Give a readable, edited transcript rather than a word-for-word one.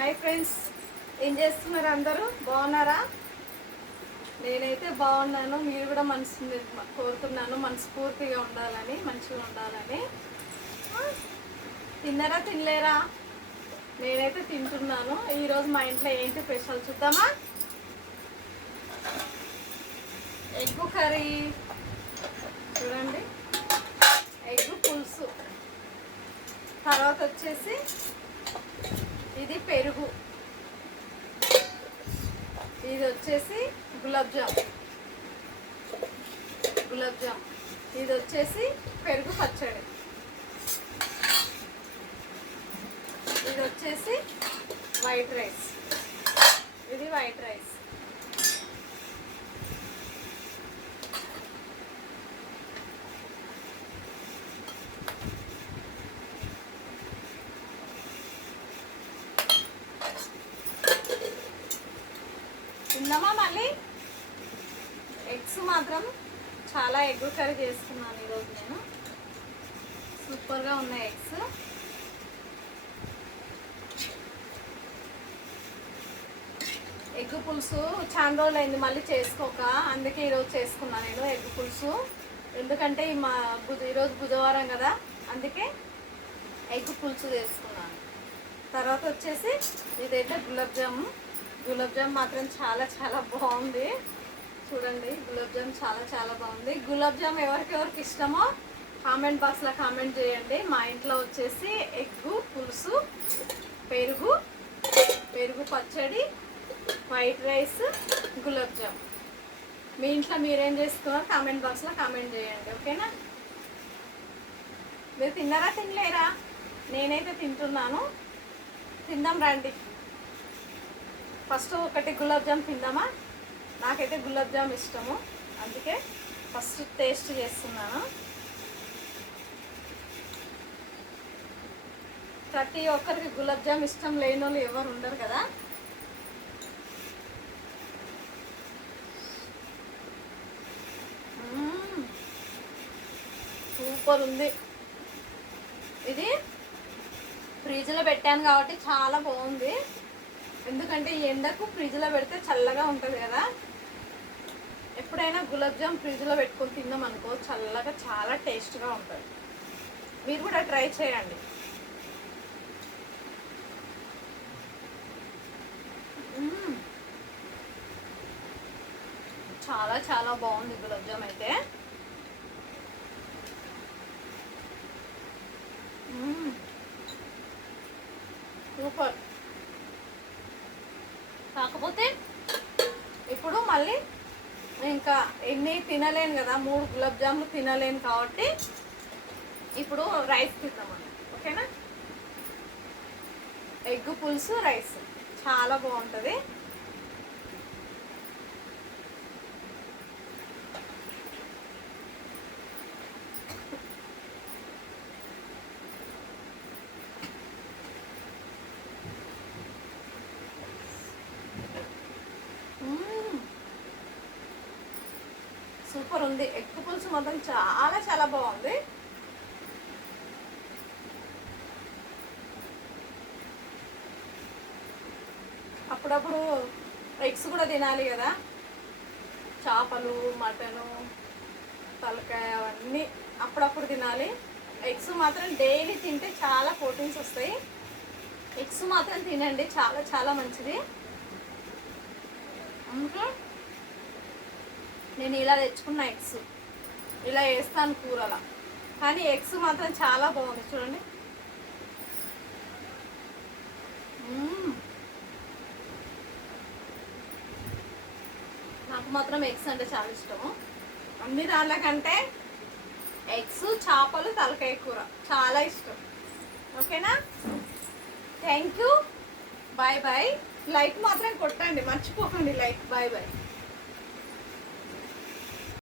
Hi friends, ఏం చేస్తున్నారు? అందరూ బాగున్నారా? నేనైతే బాగున్నాను. మీరు కూడా కోరుతున్నాను మనస్ఫూర్తిగా ఉండాలని, మంచిగా ఉండాలని. తిన్నారా తినలేరా? నేనైతే తింటున్నాను. ఈరోజు మా ఇంట్లో ఏంటి స్పెషల్ చూద్దామా? ఎగ్ కర్రీ చూడండి, ఎగ్ పులుసు, తర్వాత వచ్చేసి ఇది పెరుగు, ఇది వచ్చేసి గులాబ్ జామ్, ఇది వచ్చేసి పెరుగు పచ్చడి, ఇది వచ్చేసి వైట్ రైస్, ఇది వైట్ రైస్. తిన్నామా? మళ్ళీ ఎగ్స్ మాత్రం చాలా ఎగ్ కర్రీ చేసుకున్నాను ఈరోజు నేను. సూపర్గా ఉన్నాయి ఎగ్స్. ఎగ్ పులుసు చాలా రోజులు అయింది మళ్ళీ చేసుకోక, అందుకే ఈరోజు చేసుకున్నాను నేను ఎగ్ పులుసు. ఎందుకంటే ఈరోజు బుధవారం కదా, అందుకే ఎగ్ పులుసు చేసుకున్నాను. తర్వాత వచ్చేసి ఇదైతే గులాబ్ జామ్ మాత్రం చాలా చాలా బాగుంది. చూడండి, గులాబ్ జామ్ చాలా బాగుంది. గులాబ్ జామ్ ఎవరికి ఇష్టమో కామెంట్ బాక్స్లో కామెంట్ చేయండి. మా ఇంట్లో వచ్చేసి ఎగ్గు పులుసు, పెరుగు పచ్చడి, వైట్ రైస్, గులాబ్ జామ్. మీ ఇంట్లో మీరేం చేస్తున్నారో కామెంట్ బాక్స్లో కామెంట్ చేయండి, ఓకేనా? మీరు తిన్నారా తినలేరా? నేనైతే తింటున్నాను. తిందాం రండి. ఫస్ట్ ఒకటి గులాబ్ జామ్ తిందామా? నాకైతే గులాబ్ జామ్ ఇష్టము, అందుకే ఫస్ట్ టేస్ట్ చేస్తున్నాను. ప్రతి ఒక్కరికి గులాబ్ జామ్ ఇష్టం లేని వాళ్ళు ఎవరు ఉండరు కదా. సూపర్ ఉంది. ఇది ఫ్రిడ్జ్లో పెట్టాను కాబట్టి చాలా బాగుంది. ఎందుకంటే ఈ ఎండకు ఫ్రిడ్జ్లో పెడితే చల్లగా ఉంటుంది కదా. ఎప్పుడైనా గులాబ్ జామ్ ఫ్రిడ్జ్లో పెట్టుకొని తిన్నాం అనుకో, చల్లగా చాలా టేస్ట్గా ఉంటుంది. మీరు కూడా ట్రై చేయండి. చాలా బాగుంది గులాబ్ జామ్ అయితే. సూపర్. కాకపోతే ఇప్పుడు మళ్ళీ ఇంకా ఎన్ని తినలేను కదా, 3 గులాబ్ జాములు తినలేను కాబట్టి ఇప్పుడు రైస్ తిందామని, ఓకేనా? ఎగ్ పులుసు రైస్ చాలా బాగుంటుంది. సూపర్ ఉంది. ఎగ్ పులుసు మాత్రం చాలా బాగుంది. అప్పుడప్పుడు ఎగ్స్ కూడా తినాలి కదా. చేపలు, మటను, తలకాయ అవన్నీ అప్పుడప్పుడు తినాలి. ఎగ్స్ మాత్రం డైలీ తింటే చాలా ప్రోటీన్స్ వస్తాయి. ఎగ్స్ మాత్రం తినండి, చాలా మంచిది. అందుకే నేను ఇలా తెచ్చుకున్న ఎగ్స్ ఇలా వేస్తాను కూరలా. కానీ ఎగ్స్ మాత్రం చాలా బాగుంది చూడండి. నాకు మాత్రం ఎగ్స్ అంటే చాలా ఇష్టము. అన్ని దాంట్ల కంటే ఎగ్స్, చేపలు, తలకాయ కూర చాలా ఇష్టం, ఓకేనా? Thank you. బాయ్. లైక్ మాత్రం కొట్టండి, మర్చిపోకండి లైక్. బాయ్.